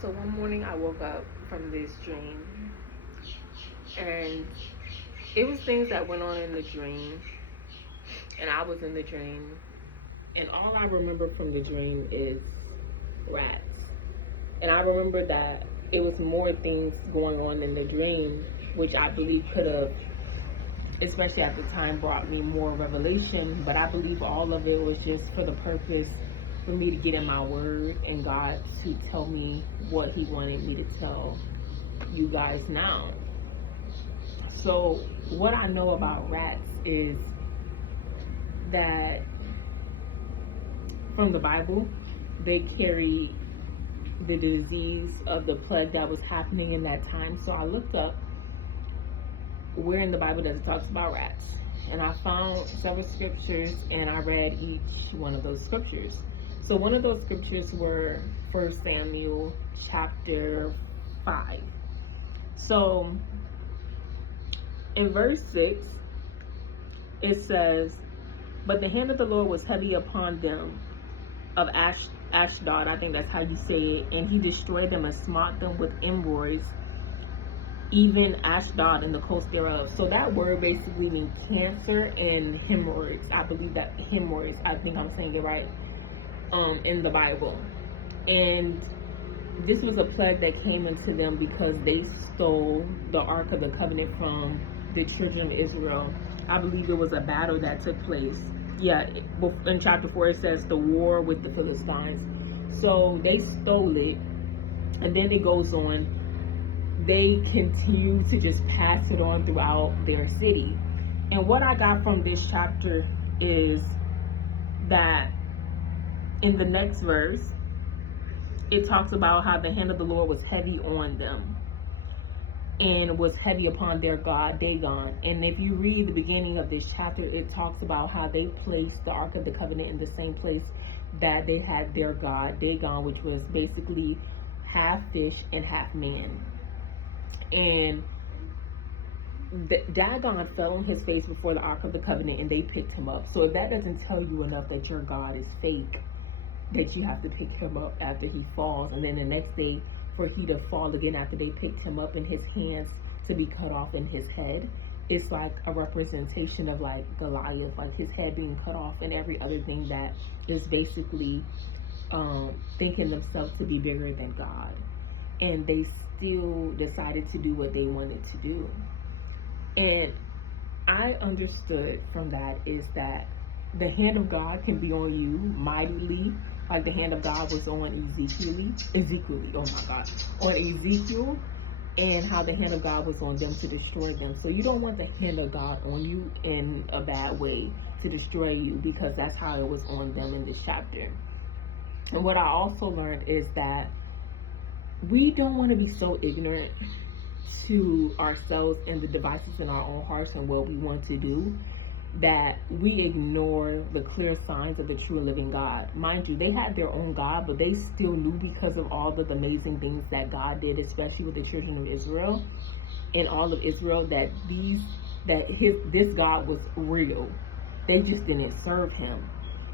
So one morning I woke up from this dream, and it was things that went on in the dream, and I was in the dream, and all I remember from the dream is rats. And I remember that it was more things going on in the dream, which I believe could have, especially at the time, brought me more revelation. But I believe all of it was just for the purpose for me to get in my word and God to tell me what he wanted me to tell you guys now. So what I know about rats is that from the Bible, they carry the disease of the plague that was happening in that time. So I looked up where in the Bible does it talks about rats, and I found several scriptures, and I read each one of those scriptures. So one of those scriptures were 1 Samuel chapter 5. So in verse 6, it says, "But the hand of the Lord was heavy upon them of Ashdod," I think that's how you say it, "and he destroyed them and smote them with hemorrhoids, even Ashdod and the coast thereof." So that word basically means cancer and hemorrhoids. I believe that hemorrhoids, I think I'm saying it right, in the Bible. And this was a plague that came into them because they stole the Ark of the Covenant from the children of Israel. I believe it was a battle that took place. Yeah, in chapter 4 it says the war with the Philistines. So they stole it, and then it goes on, they continue to just pass it on throughout their city. And what I got from this chapter is that in the next verse, it talks about how the hand of the Lord was heavy on them and was heavy upon their god Dagon. And if you read the beginning of this chapter, it talks about how they placed the Ark of the Covenant in the same place that they had their god Dagon, which was basically half fish and half man. And Dagon fell on his face before the Ark of the Covenant, and they picked him up. So if that doesn't tell you enough that your God is fake, that you have to pick him up after he falls, and then the next day for he to fall again after they picked him up, and his hands to be cut off in his head, it's like a representation of like Goliath, like his head being cut off, and every other thing that is basically thinking themselves to be bigger than God. And they still decided to do what they wanted to do. And I understood from that is that the hand of God can be on you mightily, like the hand of God was on Ezekiel, and how the hand of God was on them to destroy them. So you don't want the hand of God on you in a bad way to destroy you, because that's how it was on them in this chapter. And what I also learned is that we don't want to be so ignorant to ourselves and the devices in our own hearts and what we want to do that we ignore the clear signs of the true and living God. Mind you, they had their own God, but they still knew, because of all the amazing things that God did, especially with the children of Israel and all of Israel, that this God was real. They just didn't serve him.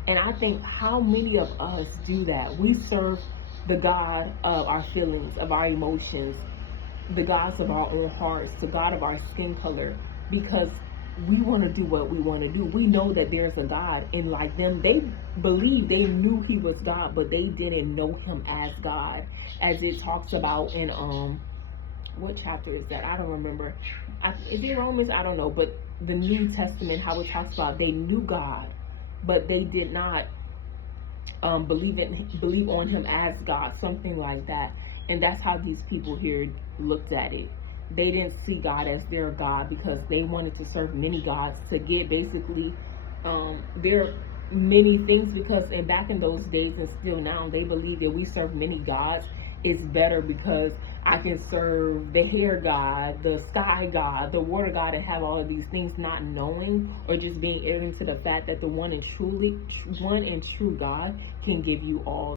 And I think how many of us do that? We serve the God of our feelings, of our emotions, the gods of our own hearts, the God of our skin color, because we want to do what we want to do. We know that there's a God, and like them, they believed, they knew he was God, but they didn't know him as God, as it talks about in what chapter is that? I don't remember. Is it Romans? I don't know. But the New Testament, how it talks about they knew God, but they did not believe on him as God, something like that. And that's how these people here looked at it. They didn't see God as their God, because they wanted to serve many gods to get basically their many things, because back in those days and still now, they believe that we serve many gods is better, because I can serve the hair god, the sky god, the water god, and have all of these things, not knowing or just being ignorant to the fact that the one and true God can give you all